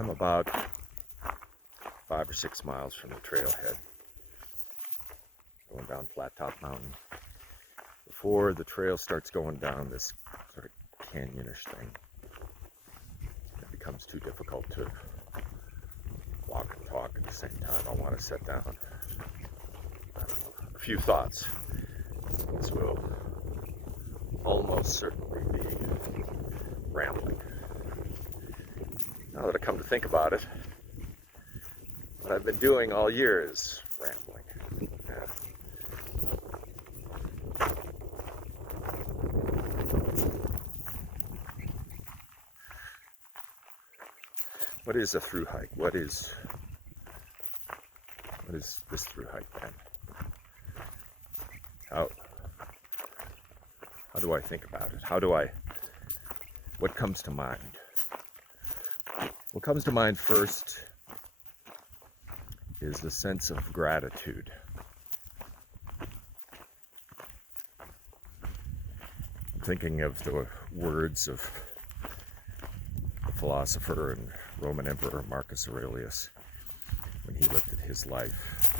I'm about 5 or 6 miles from the trailhead, going down Flat Top Mountain. Before the trail starts going down this sort of canyonish thing, it becomes too difficult to walk and talk at the same time. I want to set down a few thoughts. This will almost certainly be rambling. Now that I come to think about it, what I've been doing all year is rambling. What is a through hike? What is this through hike then? How do I think about it? What comes to mind? What comes to mind first is the sense of gratitude. I'm thinking of the words of the philosopher and Roman Emperor Marcus Aurelius when he looked at his life,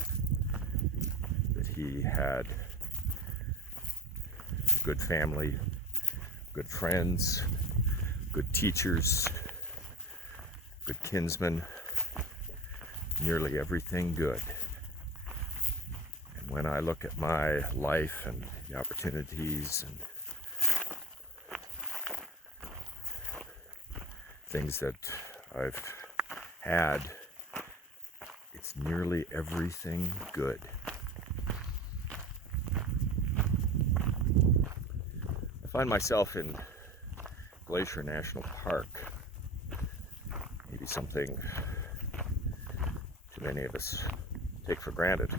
that he had good family, good friends, good teachers, good kinsmen, nearly everything good. And when I look at my life and the opportunities and things that I've had, it's nearly everything good. I find myself in Glacier National Park, maybe something too many of us take for granted.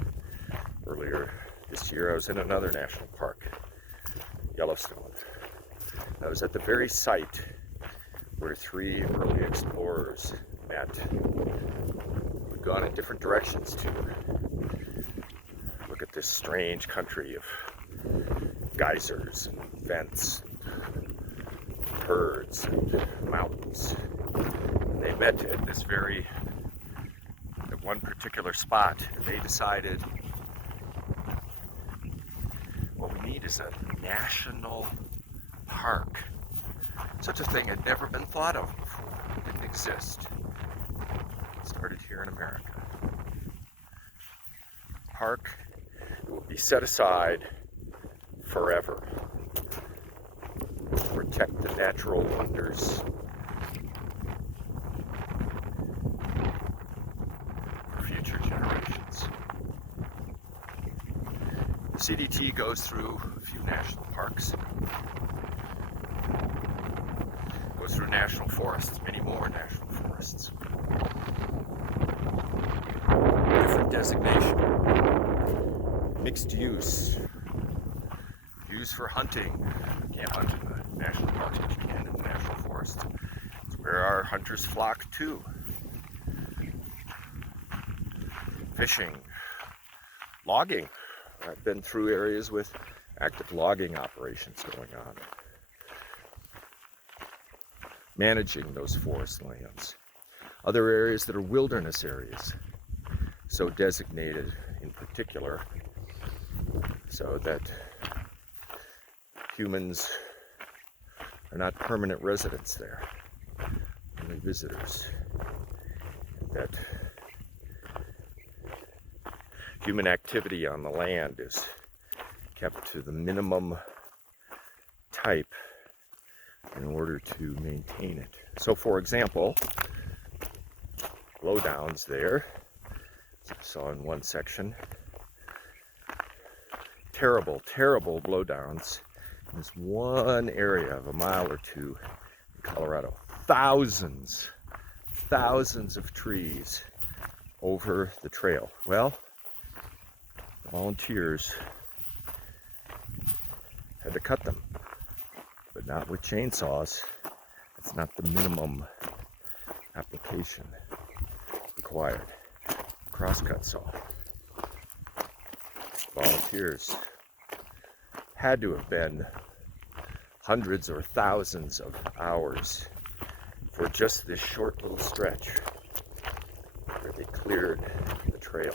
Earlier this year I was in another national park, Yellowstone. I was at the very site where 3 early explorers met, who'd gone in different directions to look at this strange country of geysers and vents, and herds and mountains. And they met at one particular spot, and they decided what we need is a national park. Such a thing had never been thought of before. It didn't exist. It started here in America. A park that will be set aside forever to protect the natural wonders for future generations. The CDT goes through a few national parks. Goes through national forests, many more national forests. Different designation. Mixed use. Used for hunting. You can't hunt in the national parks, but you can in the national forests. It's where our hunters flock to. Fishing. Logging. I've been through areas with active logging operations going on. Managing those forest lands. Other areas that are wilderness areas, so designated in particular so that humans are not permanent residents there, only visitors. That human activity on the land is kept to the minimum type in order to maintain it. So, for example, blowdowns there, as I saw in one section, terrible blowdowns in this one area of a mile or two in Colorado. Thousands of trees over the trail. Well, the volunteers had to cut them, but not with chainsaws. That's not the minimum application required. Crosscut saw. Volunteers had to have been hundreds or thousands of hours for just this short little stretch. where they cleared the trail.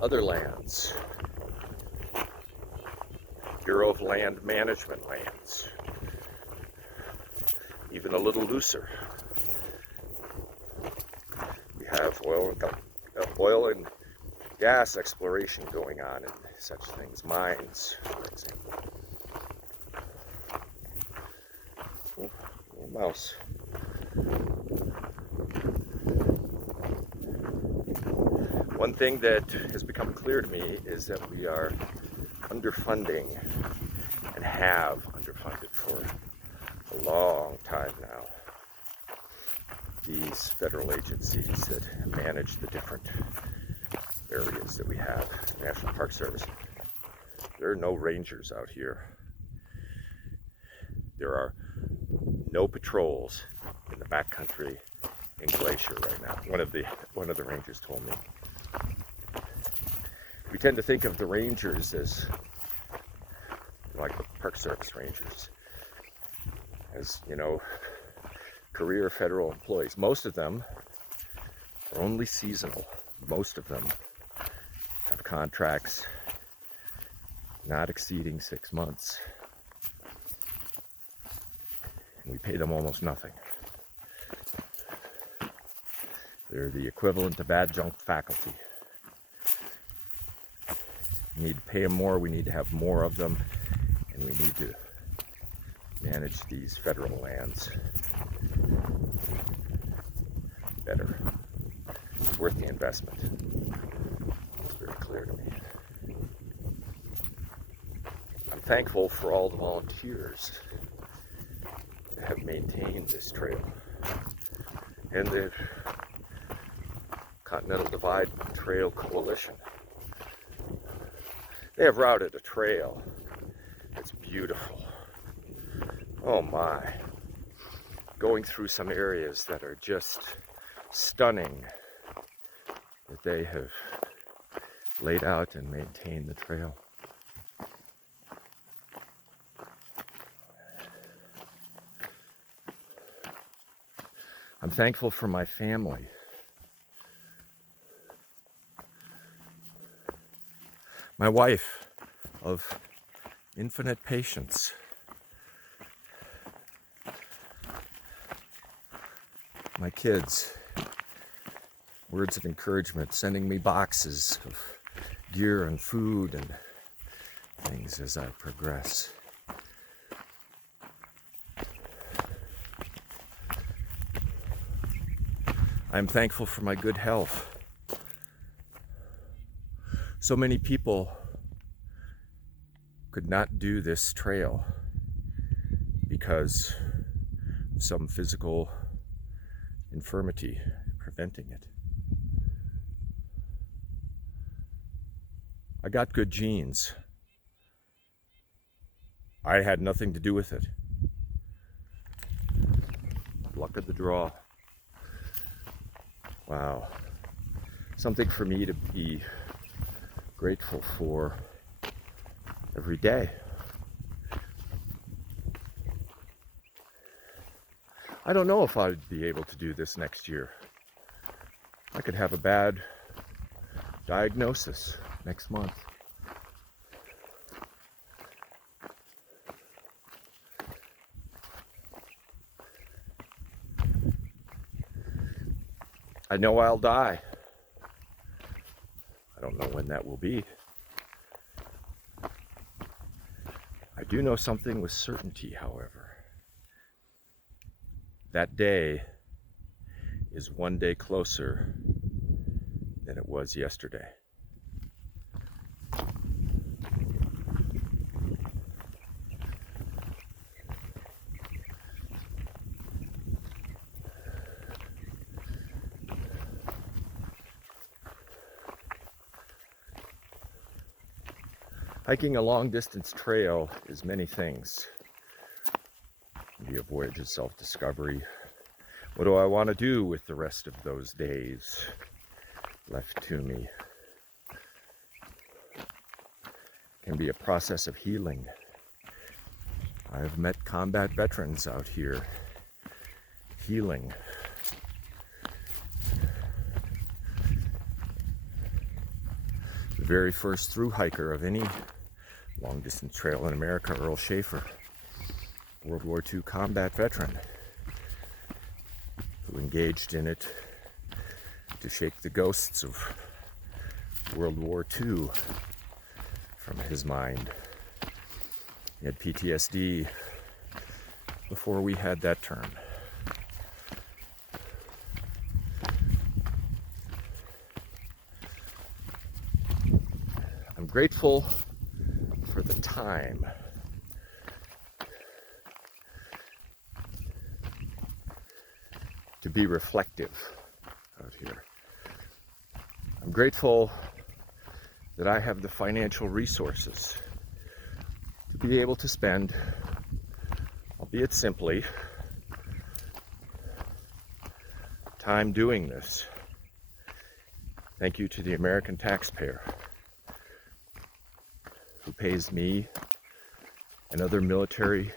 Other lands, Bureau of Land Management lands, even a little looser. We have oil and gas exploration going on and such things, mines, for example. Oh, little mouse. One thing that has become clear to me is that we are underfunding and have underfunded for a long time now these federal agencies that manage the different areas that we have. National Park Service. There are no rangers out here. There are no patrols in the backcountry in Glacier right now. One of the rangers told me. We tend to think of the rangers as like the Park Service rangers, as, you know, career federal employees. Most of them are only seasonal. Most of them have contracts not exceeding 6 months. And we pay them almost nothing. They're the equivalent of adjunct faculty. We need to pay them more, we need to have more of them, and we need to manage these federal lands better. It's worth the investment. It's very clear to me. I'm thankful for all the volunteers that have maintained this trail and the Continental Divide Trail Coalition. They have routed a trail that's beautiful. Oh my. Going through some areas that are just stunning, that they have laid out and maintained the trail. I'm thankful for my family. My wife of infinite patience. My kids, words of encouragement, sending me boxes of gear and food and things as I progress. I'm thankful for my good health. So many people could not do this trail because of some physical infirmity preventing it. I got good genes. I had nothing to do with it. Luck of the draw. Wow. Something for me to be grateful for every day. I don't know if I'd be able to do this next year. I could have a bad diagnosis next month. I know I'll die. I don't know when that will be. I do know something with certainty, however. That day is one day closer than it was yesterday. Hiking a long-distance trail is many things. It can be a voyage of self-discovery. What do I want to do with the rest of those days left to me? It can be a process of healing. I've met combat veterans out here healing The very first thru-hiker of any long-distance trail in America, Earl Schaefer, World War II combat veteran, who engaged in it to shake the ghosts of World War II from his mind. He had PTSD before we had that term. I'm grateful for the time to be reflective out here. I'm grateful that I have the financial resources to be able to spend, albeit simply, time doing this. Thank you to the American taxpayer who pays me and other military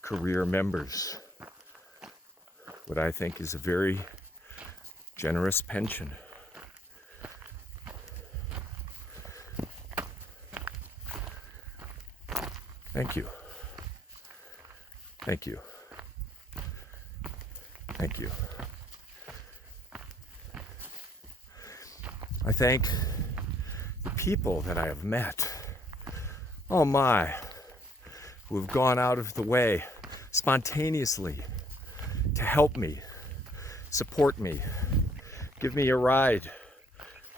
career members what I think is a very generous pension. Thank you. Thank you. Thank you. I thank the people that I have met, oh my, who have gone out of the way spontaneously to help me, support me, give me a ride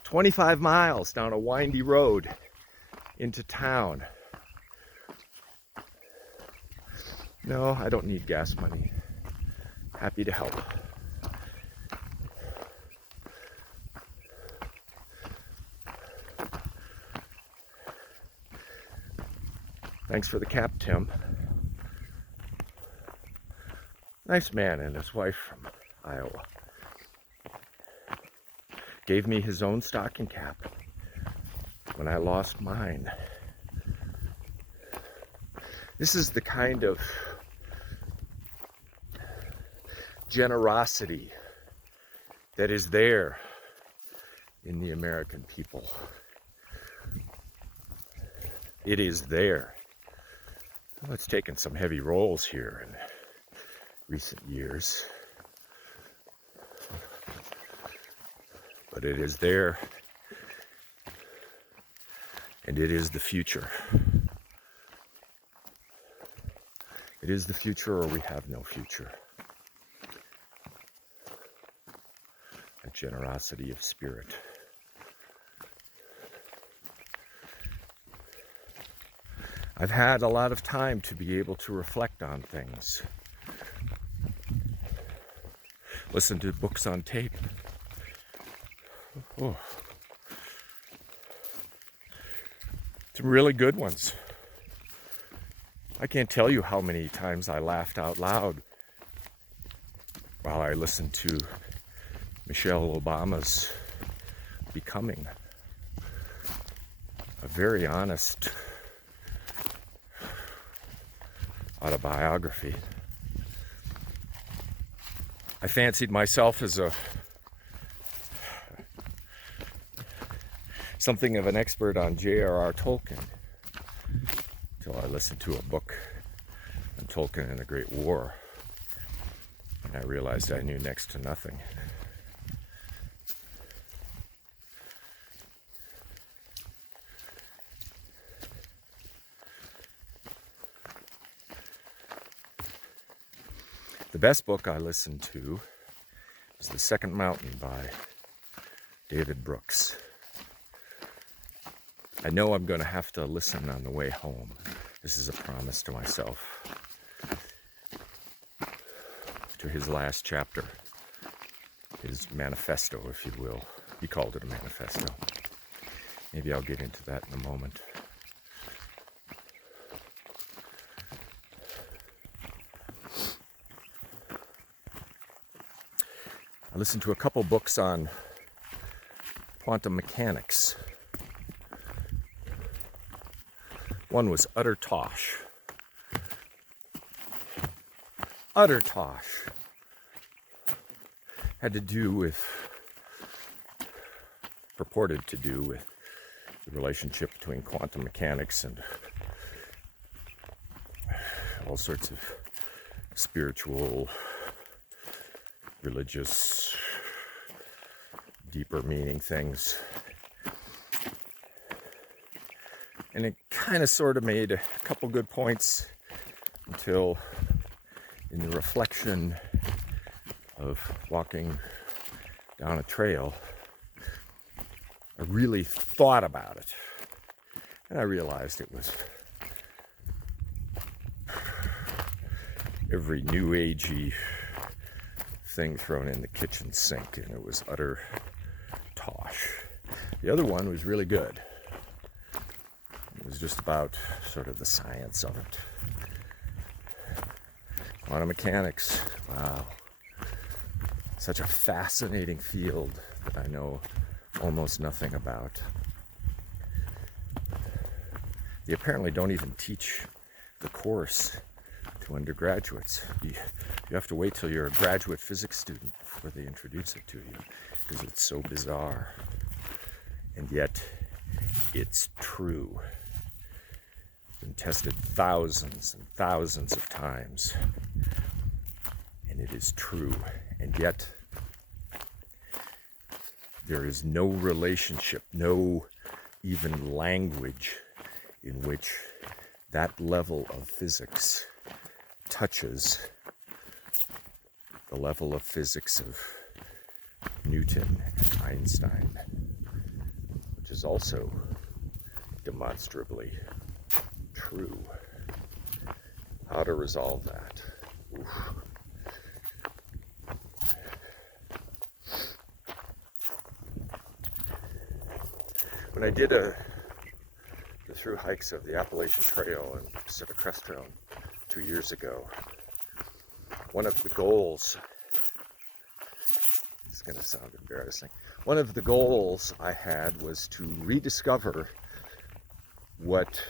25 miles down a windy road into town. No, I don't need gas money. Happy to help. Thanks for the cap, Tim. Nice man and his wife from Iowa. Gave me his own stocking cap when I lost mine. This is the kind of generosity that is there in the American people. It is there. Well, it's taken some heavy rolls here in recent years, but it is there, and it is the future. It is the future, or we have no future. A generosity of spirit. I've had a lot of time to be able to reflect on things. Listen to books on tape. Oh. Some really good ones. I can't tell you how many times I laughed out loud while I listened to Michelle Obama's Becoming. A very honest autobiography. I fancied myself as something of an expert on J.R.R. Tolkien until I listened to a book on Tolkien and the Great War, and I realized I knew next to nothing. The best book I listened to is The Second Mountain by David Brooks. I know I'm going to have to listen on the way home. This is a promise to myself. To his last chapter, his manifesto, if you will. He called it a manifesto. Maybe I'll get into that in a moment. I listened to a couple books on quantum mechanics. One was utter tosh. Utter tosh. Had to do with purported to do with the relationship between quantum mechanics and all sorts of spiritual, religious, deeper meaning things. And it kind of sort of made a couple good points until, in the reflection of walking down a trail, I really thought about it. And I realized it was every new agey thing thrown in the kitchen sink, and it was utter tosh. The other one was really good. It was just about sort of the science of it. Quantum mechanics, wow. Such a fascinating field that I know almost nothing about. They apparently don't even teach the course to undergraduates. You have to wait till you're a graduate physics student before they introduce it to you, because it's so bizarre. And yet, it's true. It's been tested thousands and thousands of times. And it is true. And yet, there is no relationship, no even language in which that level of physics touches the level of physics of Newton and Einstein, which is also demonstrably true. How to resolve that? Oof. When I did the thru-hikes of the Appalachian Trail and Pacific Crest Trail 2 years ago, one of the goals, it's going to sound embarrassing, one of the goals I had was to rediscover what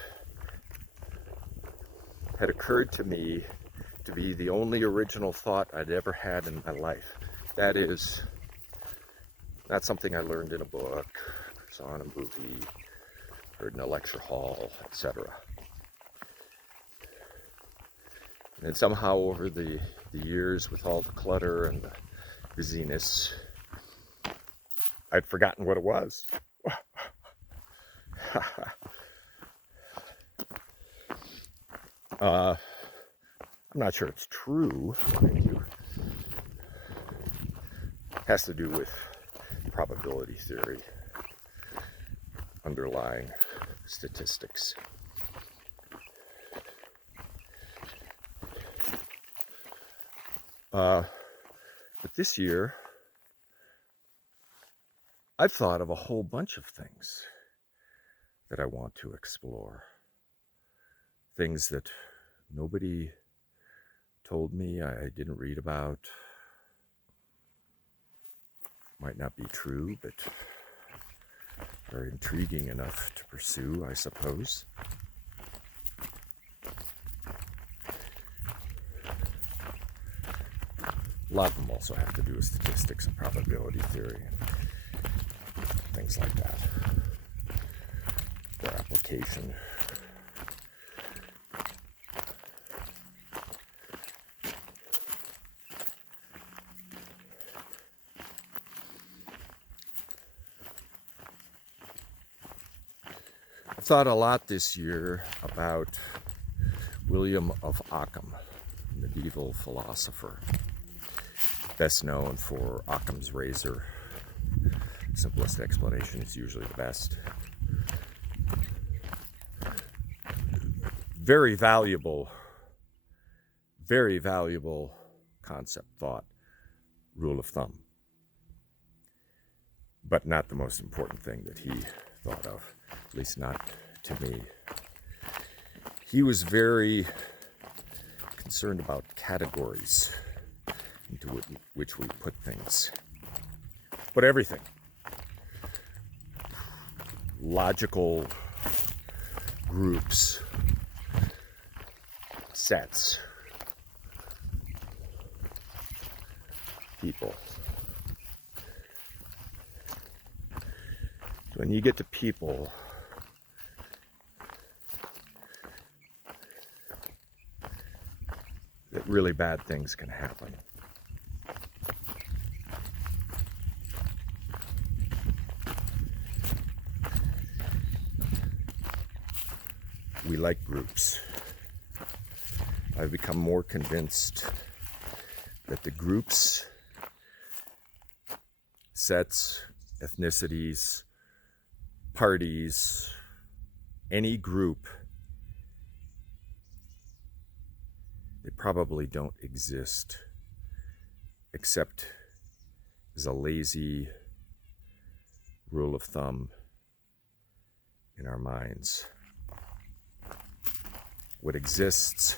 had occurred to me to be the only original thought I'd ever had in my life. That is, not something I learned in a book, saw in a movie, heard in a lecture hall, etc. And somehow over the years, with all the clutter and the busyness, I'd forgotten what it was. I'm not sure it's true, mind you. It has to do with probability theory, underlying statistics. But this year, I've thought of a whole bunch of things that I want to explore. Things that nobody told me, I didn't read about. Might not be true, but very intriguing enough to pursue, I suppose. A lot of them also have to do with statistics and probability theory and things like that. Their application. I've thought a lot this year about William of Ockham, medieval philosopher, best known for Occam's razor. Simplest explanation is usually the best. Very valuable concept, thought, rule of thumb. But not the most important thing that he thought of, at least not to me. He was very concerned about categories into which we put things. But everything. Logical groups, sets, people. When you get to people, that really bad things can happen. We like groups. I've become more convinced that the groups, sets, ethnicities, parties, any group, they probably don't exist except as a lazy rule of thumb in our minds. What exists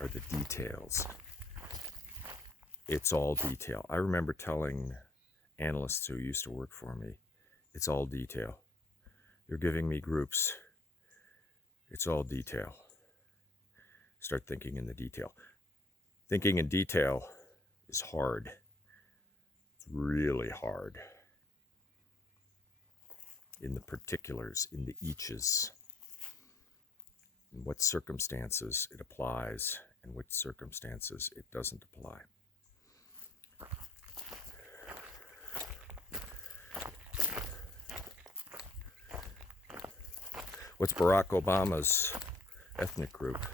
are the details. It's all detail. I remember telling analysts who used to work for me, it's all detail. You're giving me groups. It's all detail. Start thinking in the detail. Thinking in detail is hard. It's really hard. In the particulars, in the eaches. In what circumstances it applies and which circumstances it doesn't apply. What's Barack Obama's ethnic group?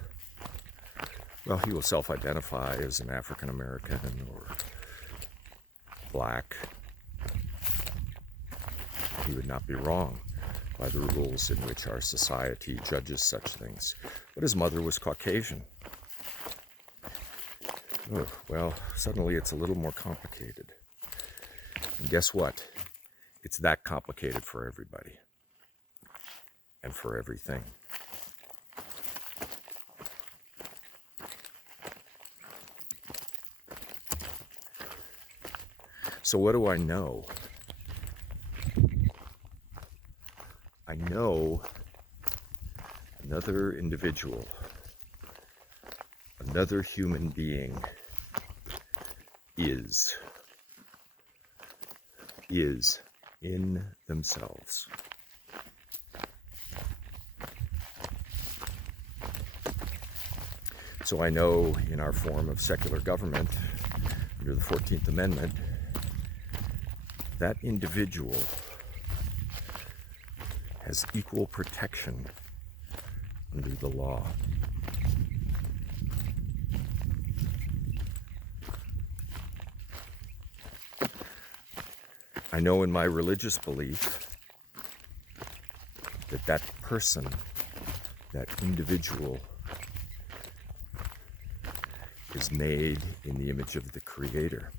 Well, he will self-identify as an African American or black. He would not be wrong by the rules in which our society judges such things. But his mother was Caucasian. Oh, well, suddenly it's a little more complicated. And guess what? It's that complicated for everybody and for everything. So what do I know? I know another individual, another human being is in themselves. So I know in our form of secular government, under the 14th Amendment, that individual has equal protection under the law. I know in my religious belief that that person, that individual, is made in the image of the Creator.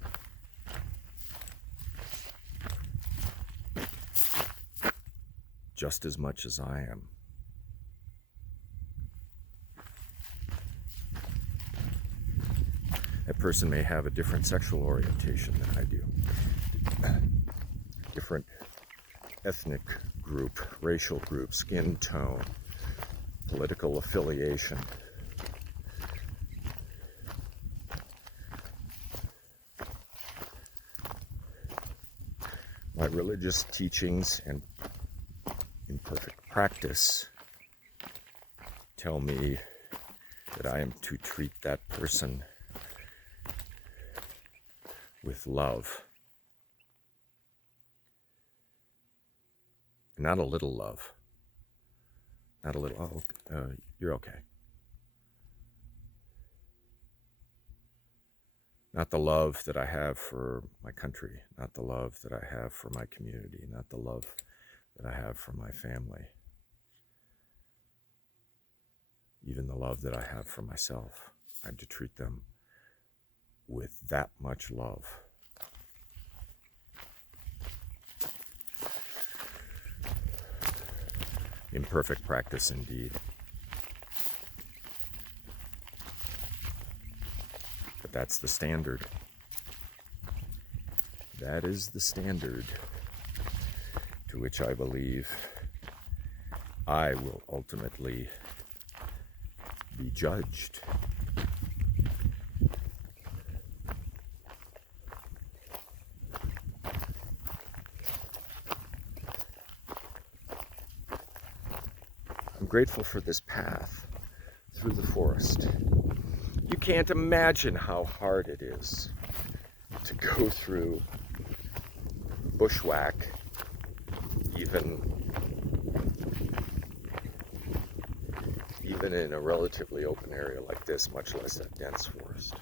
Just as much as I am. That person may have a different sexual orientation than I do. Different ethnic group, racial group, skin tone, political affiliation. My religious teachings and imperfect practice tell me that I am to treat that person with love. Not a little love. Not a little, you're okay. Not the love that I have for my country, not the love that I have for my community, not the love that I have for my family, even the love that I have for myself. I'm to treat them with that much love. Imperfect practice indeed. But that's the standard. That is the standard to which I believe I will ultimately be judged. I'm grateful for this path through the forest. You can't imagine how hard it is to go through bushwhack, even in a relatively open area like this, much less a dense forest.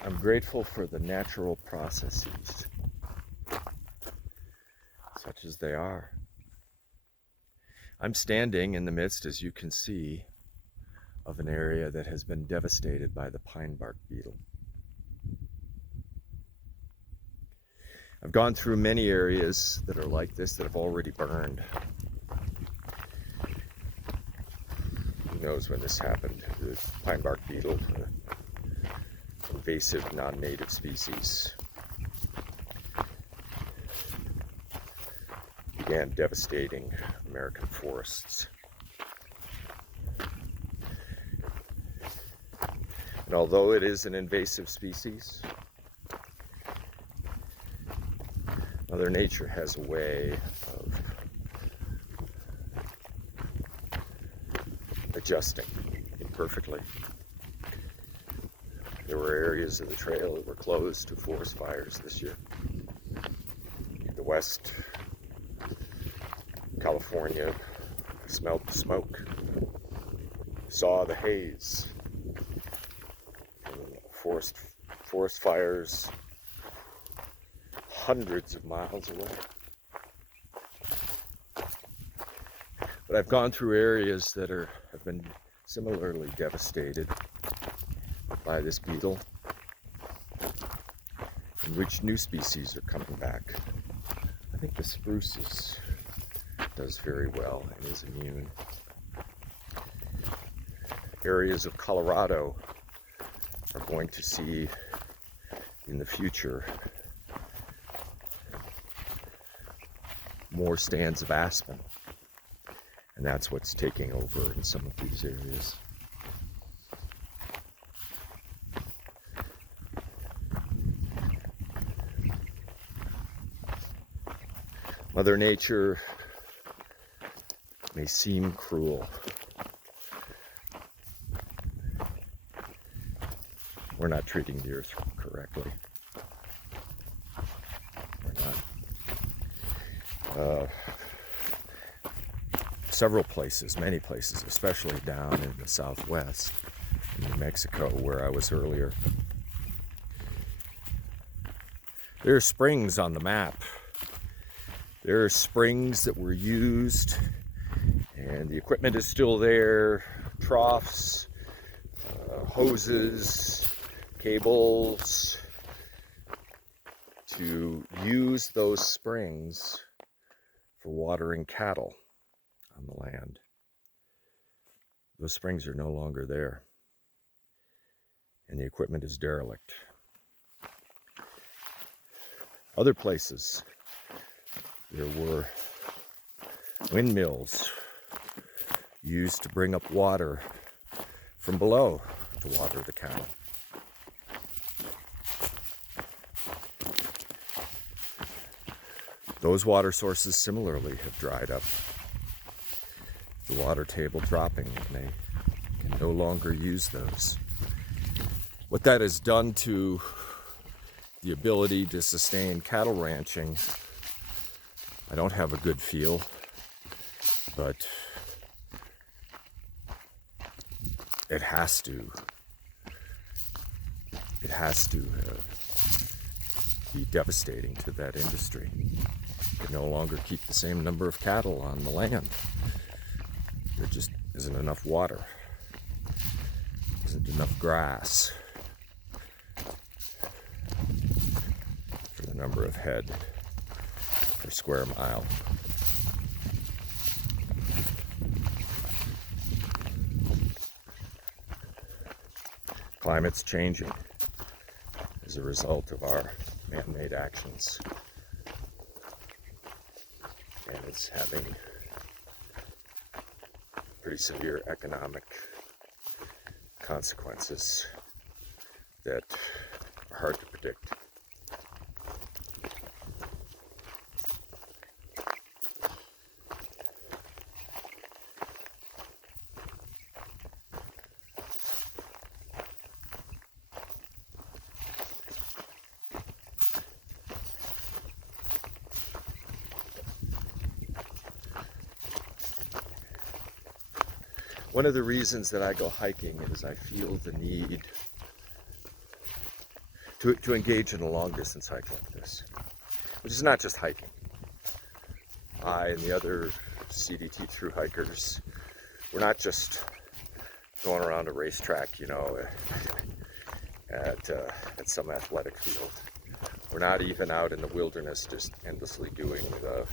I'm grateful for the natural processes, such as they are. I'm standing in the midst, as you can see, of an area that has been devastated by the pine bark beetle. I've gone through many areas that are like this that have already burned. Who knows when this happened? The pine bark beetle, invasive non-native species, began devastating American forests. And although it is an invasive species, Mother Nature has a way of adjusting imperfectly. There were areas of the trail that were closed to forest fires this year. The West, California, smelled the smoke, saw the haze, forest fires hundreds of miles away. But I've gone through areas that have been similarly devastated by this beetle, in which new species are coming back. I think the spruce does very well and is immune. Areas of Colorado are going to see in the future more stands of aspen, and that's what's taking over in some of these areas. Mother Nature may seem cruel. We're not treating the earth correctly. We're not. Several places, many places, especially down in the southwest, in New Mexico, where I was earlier. There are springs on the map. There are springs that were used, and the equipment is still there. Troughs, hoses, cables, to use those springs for watering cattle on the land. Those springs are no longer there, and the equipment is derelict. Other places, there were windmills used to bring up water from below to water the cattle. Those water sources similarly have dried up. The water table dropping, and they can no longer use those. What that has done to the ability to sustain cattle ranching, I don't have a good feel, but it has to be devastating to that industry. You can no longer keep the same number of cattle on the land. There just isn't enough water, isn't enough grass for the number of head per square mile. climate's changing as a result of our man-made actions. And it's having pretty severe economic consequences that are hard to predict. One of the reasons that I go hiking is I feel the need to engage in a long distance hike like this, which is not just hiking. I and the other CDT through hikers, we're not just going around a racetrack, at some athletic field. We're not even out in the wilderness just endlessly doing the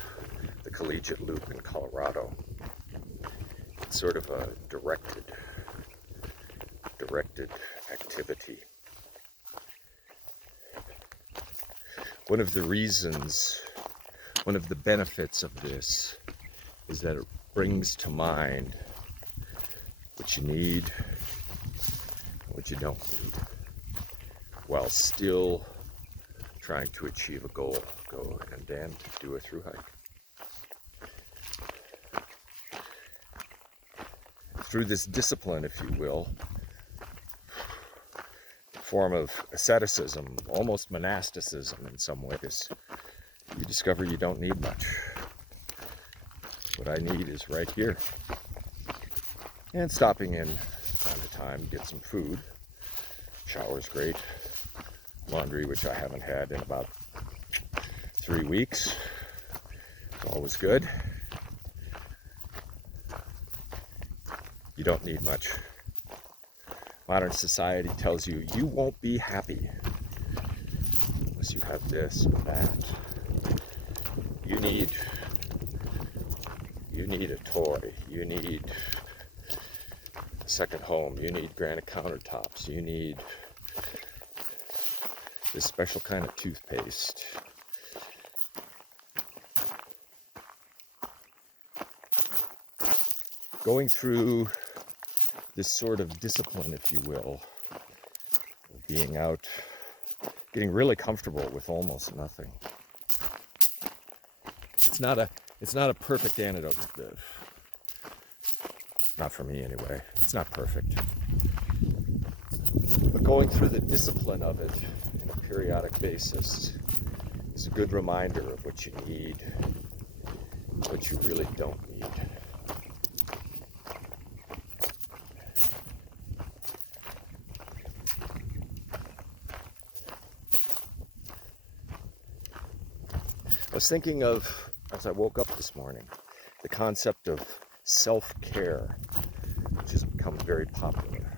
collegiate loop in Colorado. It's sort of a directed activity. One of the benefits of this is that it brings to mind what you need and what you don't need, while still trying to achieve a goal. Go and do a through hike. Through this discipline, if you will, form of asceticism, almost monasticism in some ways, you discover you don't need much. What I need is right here. And stopping in time to time, get some food. Shower's great. Laundry, which I haven't had in about 3 weeks. It's always good. You don't need much. Modern society tells you you won't be happy unless you have this or that. You need a toy. You need a second home. You need granite countertops. You need this special kind of toothpaste. Going through this sort of discipline, if you will, of being out, getting really comfortable with almost nothing. It's not a perfect antidote to this. Not for me anyway. It's not perfect. But going through the discipline of it on a periodic basis is a good reminder of what you need, what you really don't need. I was thinking of, as I woke up this morning, the concept of self-care, which has become very popular.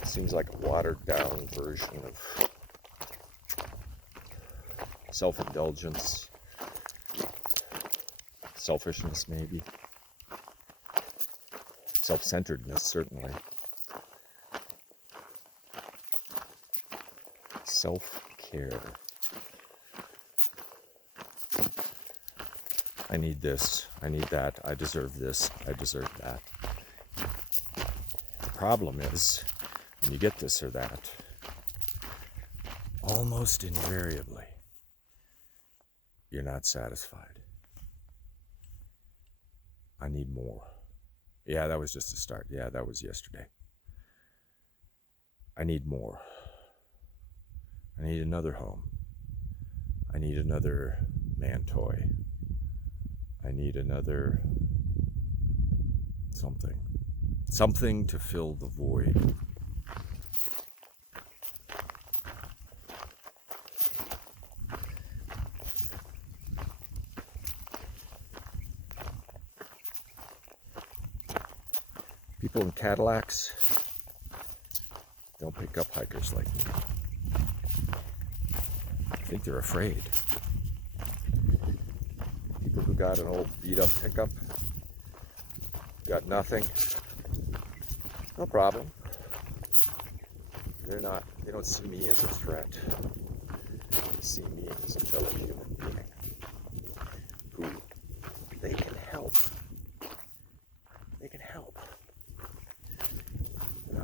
It seems like a watered-down version of self-indulgence, selfishness maybe, self-centeredness certainly. Self-care. I need this, I need that, I deserve this, I deserve that. The problem is, when you get this or that, almost invariably, you're not satisfied. I need more. Yeah, that was just a start. Yeah, that was yesterday. I need more. I need another home. I need another man toy. I need another something to fill the void. People in Cadillacs don't pick up hikers like me. I think they're afraid. People who got an old beat-up pickup, got nothing, no problem. They don't see me as a threat. They see me as a fellow human being who they can help. They can help. And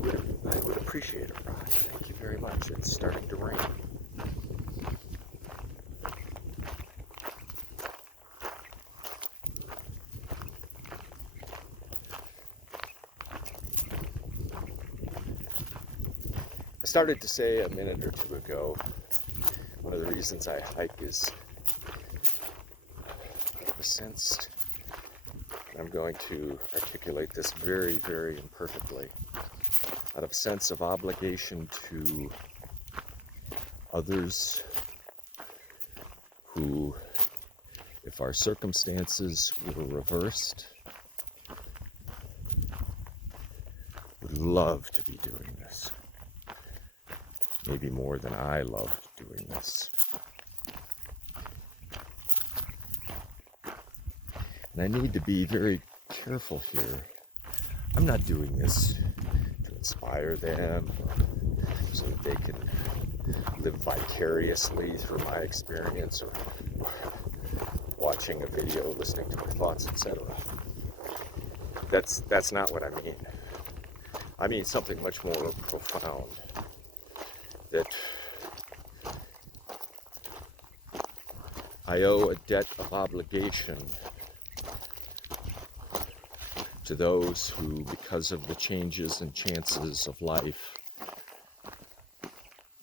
I would appreciate it, Rod. Thank you very much. It's starting to rain. I started to say a minute or two ago, one of the reasons I hike is out of a sense, I'm going to articulate this very, very imperfectly, out of a sense of obligation to others who, if our circumstances were reversed, would love to be doing this. Maybe more than I loved doing this. And I need to be very careful here. I'm not doing this to inspire them so that they can live vicariously through my experience or watching a video, listening to my thoughts, etc. That's not what I mean. I mean something much more profound. That I owe a debt of obligation to those who, because of the changes and chances of life,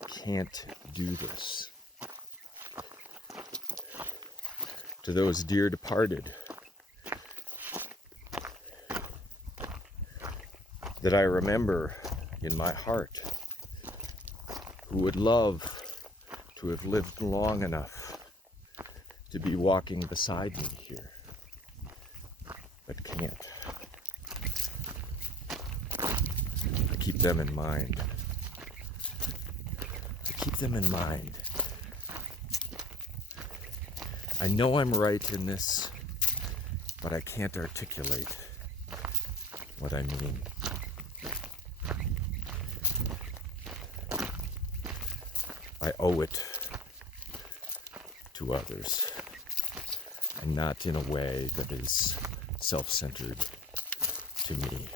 can't do this. To those dear departed that I remember in my heart, who would love to have lived long enough to be walking beside me here, but can't. I keep them in mind. I keep them in mind. I know I'm right in this, but I can't articulate what I mean. I owe it to others, and not in a way that is self-centered to me.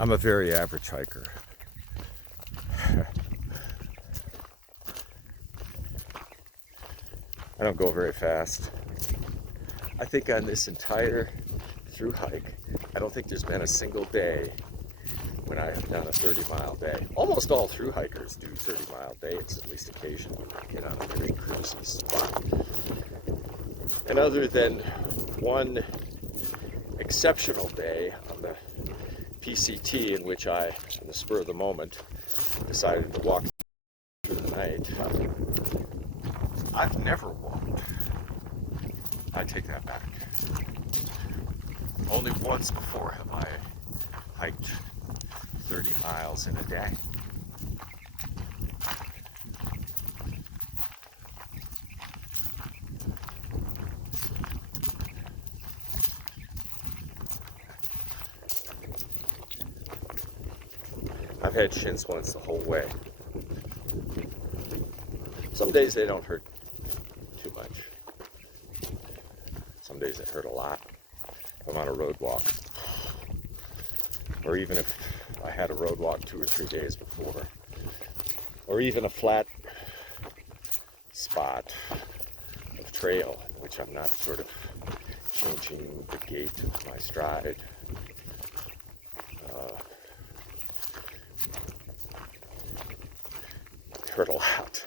I'm a very average hiker. I don't go very fast. I think on this entire thru-hike, I don't think there's been a single day when I have done a 30-mile day. Almost all thru-hikers do 30-mile days, at least occasionally, when they get on a very cruisy spot. And other than one exceptional day on the PCT in which I, on the spur of the moment, decided to walk through the night, I've never walked. I take that back. Only once before have I hiked 30 miles in a day. I've had shin splints the whole way. Some days they don't hurt too much. Some days it hurt a lot. If I'm on a road walk. Or even if I had a road walk 2 or 3 days before. Or even a flat spot of trail, in which I'm not sort of changing the gait of my stride. It hurt a lot.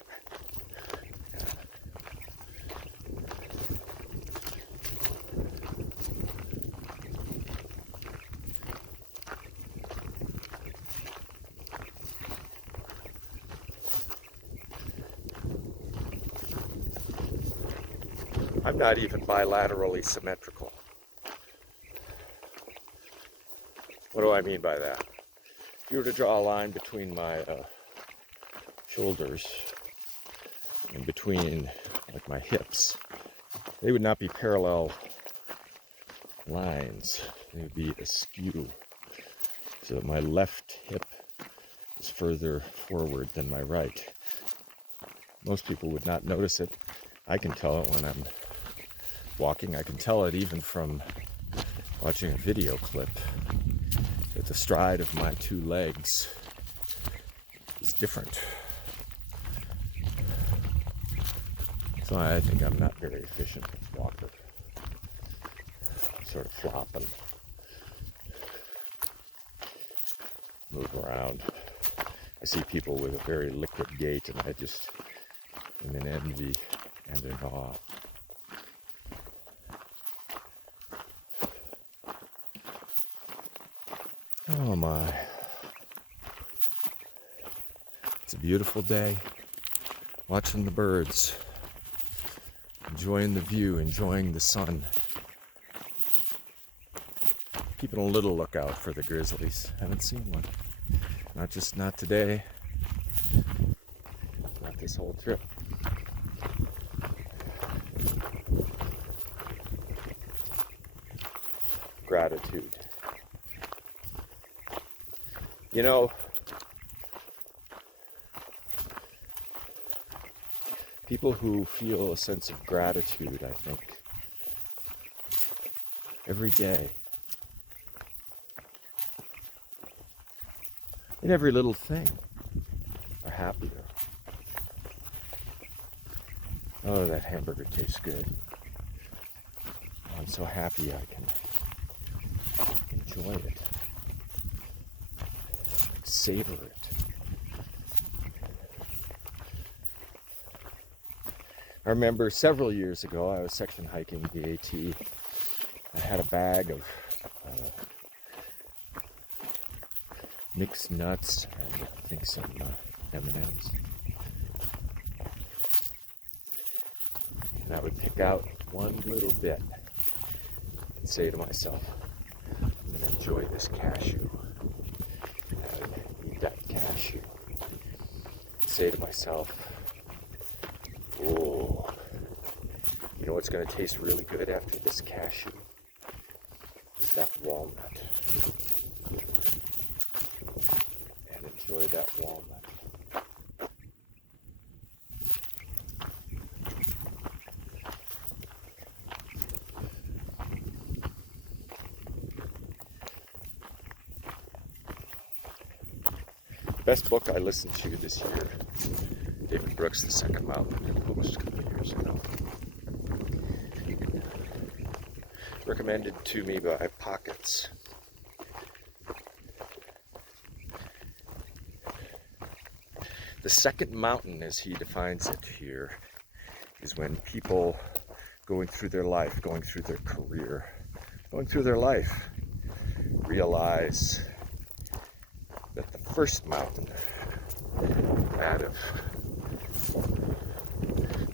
I'm not even bilaterally symmetrical. What do I mean by that? If you were to draw a line between my shoulders and between like my hips, they would not be parallel lines. They would be askew. So that my left hip is further forward than my right. Most people would not notice it. I can tell it when I'm walking. I can tell it even from watching a video clip that the stride of my two legs is different. So I think I'm not very efficient as a walker. Sort of flop and move around. I see people with a very liquid gait, and I just am in envy and in awe. Oh my. It's a beautiful day. Watching the birds. Enjoying the view, enjoying the sun. Keeping a little lookout for the grizzlies. Haven't seen one. Not today. Not this whole trip. Gratitude. You know, people who feel a sense of gratitude, I think, every day, in every little thing, are happier. Oh, that hamburger tastes good. I'm so happy I can enjoy it, savor it. I remember several years ago, I was section hiking the AT. I had a bag of mixed nuts and I think some M&Ms. And I would pick out one little bit and say to myself, I'm going to enjoy this cashew. And I would eat that cashew. And say to myself, oh, you know what's going to taste really good after this cashew? Is that walnut. And enjoy that walnut. Best book I listened to this year, David Brooks' The Second Mountain, published a couple of years ago. Recommended to me by Pockets. The second mountain, as he defines it here, is when people going through their life, going through their career, going through their life, realize that the first mountain, that of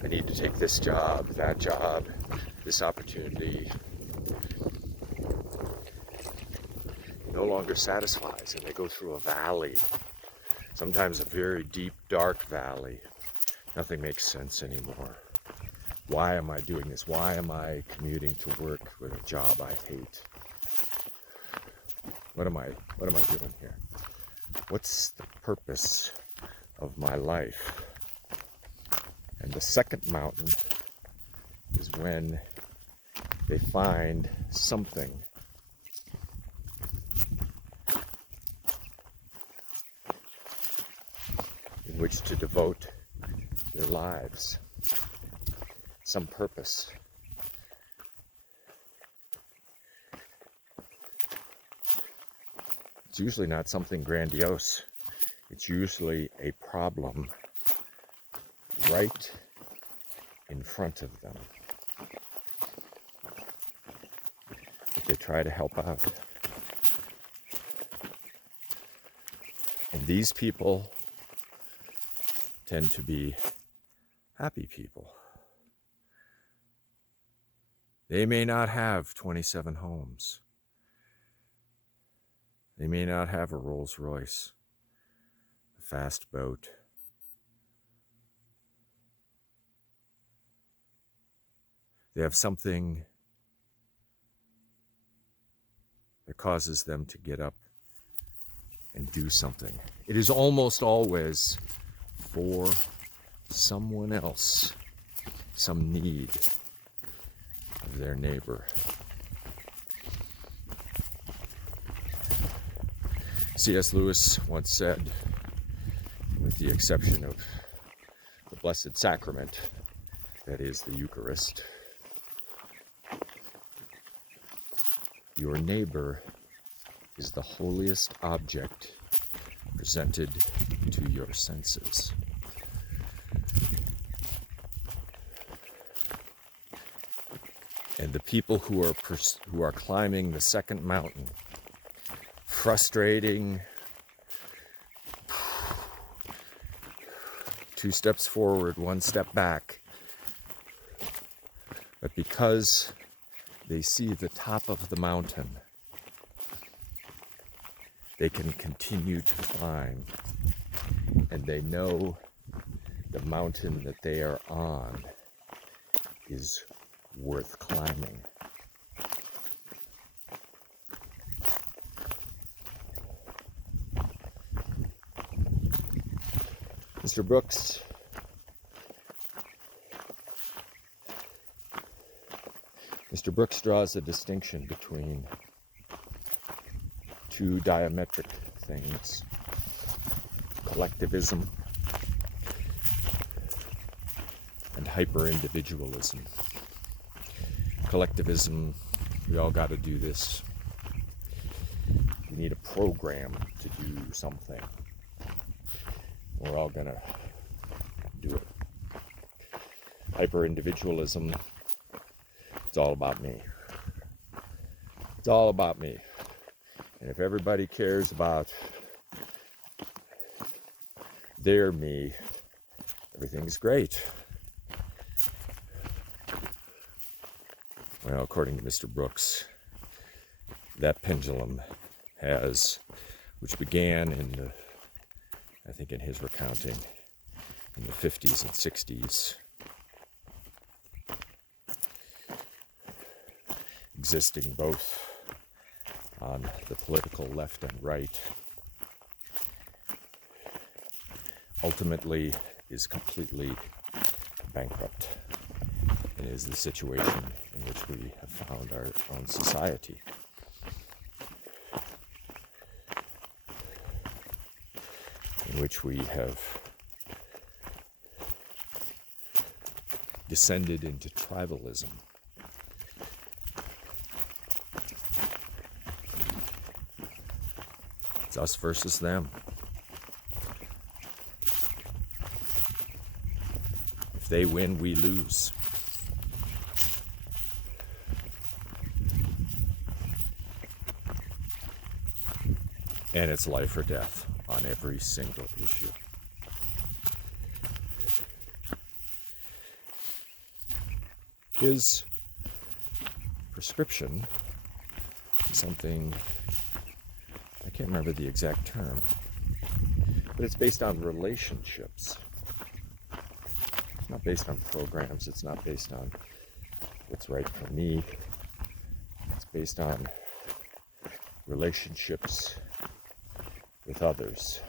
I need to take this job, that job, this opportunity, no longer satisfies, and they go through a valley, sometimes a very deep, dark valley. Nothing makes sense anymore. Why am I doing this? Why am I commuting to work with a job I hate? What am I doing here? What's the purpose of my life? And the second mountain is when they find something in which to devote their lives, some purpose. It's usually not something grandiose. It's usually a problem right in front of them that they try to help out. And these people tend to be happy people. They may not have 27 homes. They may not have a Rolls Royce, a fast boat, They have something that causes them to get up and do something. It is almost always for someone else, some need of their neighbor. C.S. Lewis once said, with the exception of the Blessed Sacrament, that is the Eucharist, your neighbor is the holiest object presented to your senses. And the people who are climbing the second mountain, frustrating, 2 steps forward, 1 step back, but because they see the top of the mountain, they can continue to climb, and they know the mountain that they are on is worth climbing. Mr. Brooks draws a distinction between 2 diametric things, collectivism and hyper-individualism. Collectivism, we all got to do this. We need a program to do something. We're all going to do it. Hyper-individualism, it's all about me. It's all about me. And if everybody cares about their me, everything's great. Well, according to Mr. Brooks, that pendulum has, which began in I think in his recounting, in the 50s and 60s, existing both on the political left and right, ultimately is completely bankrupt. It is the situation in which we have found our own society. In which we have descended into tribalism. It's us versus them. If they win, we lose. And it's life or death on every single issue. His prescription is something, I can't remember the exact term, but it's based on relationships. It's not based on programs. It's not based on what's right for me. It's based on relationships with others.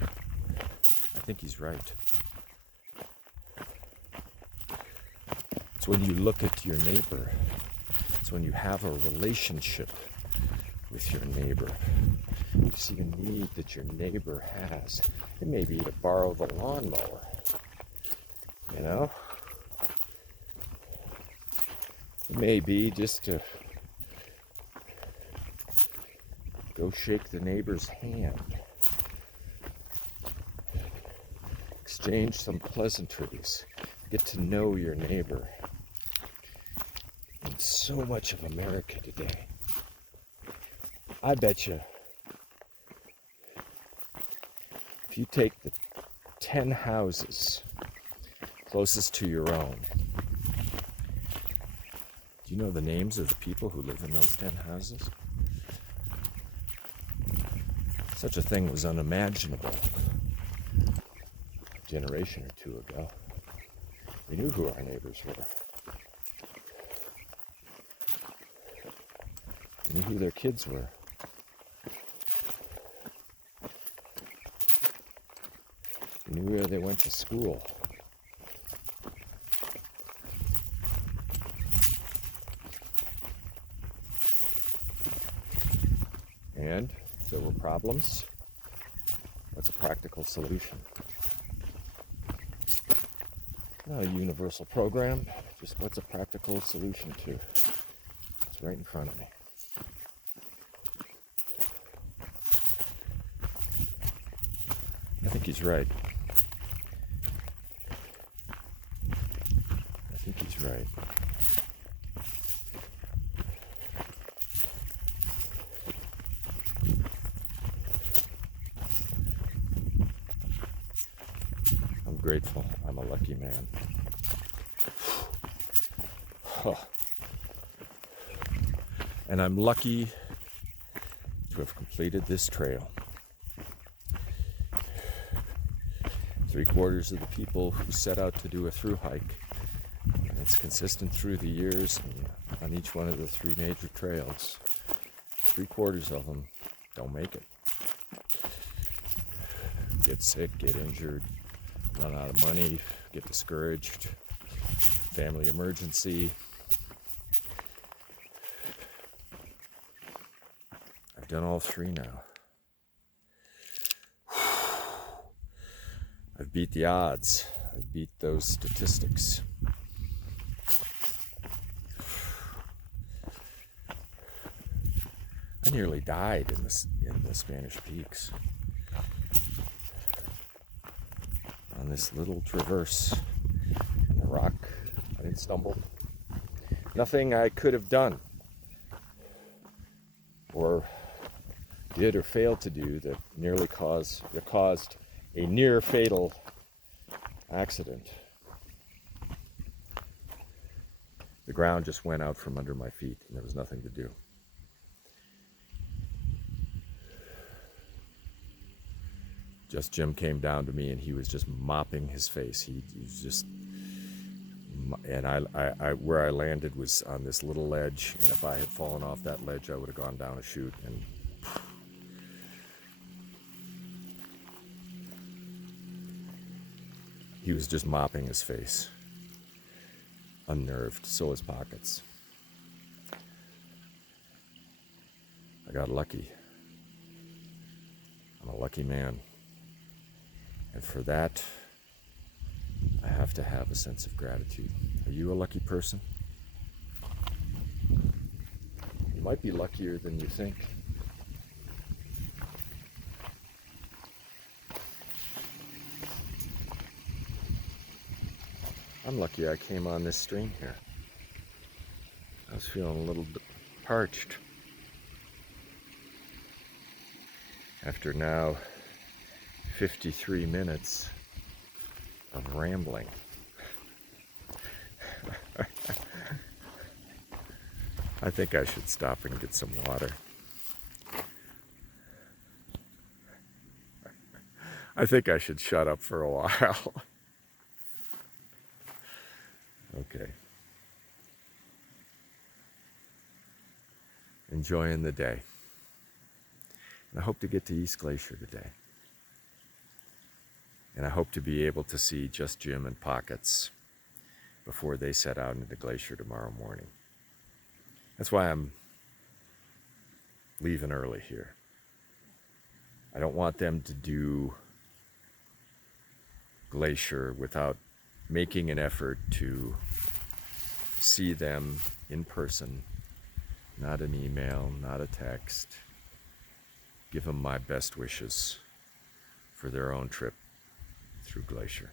I think he's right. It's when you look at your neighbor. It's when you have a relationship with your neighbor. You see a need that your neighbor has. It may be to borrow the lawnmower, you know? It may be just to go shake the neighbor's hand. Exchange some pleasantries. Get to know your neighbor. In so much of America today, I bet you if you take the 10 houses closest to your own, do you know the names of the people who live in those 10 houses? Such a thing was unimaginable generation or two ago. We knew who our neighbors were. We knew who their kids were. We knew where they went to school. And if there were problems, what's a practical solution? Not a universal program, just what's a practical solution to? It's right in front of me. I think he's right. I think he's right. I'm grateful. I'm a lucky man. And I'm lucky to have completed this trail. 3/4 of the people who set out to do a thru-hike, and it's consistent through the years and on each one of the 3 major trails, 3/4 of them don't make it. Get sick, get injured, run out of money, get discouraged, family emergency. I've done all 3 now. I've beat the odds. I've beat those statistics. I nearly died in the Spanish Peaks. On this little traverse in the rock. I didn't stumble. Nothing I could have done or did or failed to do that nearly caused a near fatal accident. The ground just went out from under my feet and there was nothing to do. Just Jim came down to me and he was just mopping his face. He was just, and I where I landed was on this little ledge, and if I had fallen off that ledge I would have gone down a chute, and he was just mopping his face, unnerved, so his pockets. I got lucky. I'm a lucky man. And for that, I have to have a sense of gratitude. Are you a lucky person? You might be luckier than you think. I'm lucky I came on this stream here. I was feeling a little parched. After now 53 minutes of rambling. I think I should stop and get some water. I think I should shut up for a while. Okay. Enjoying the day. And I hope to get to East Glacier today. And I hope to be able to see just Jim and Pockets before they set out into the glacier tomorrow morning. That's why I'm leaving early here. I don't want them to do glacier without making an effort to see them in person, not an email, not a text. Give them my best wishes for their own trip through Glacier.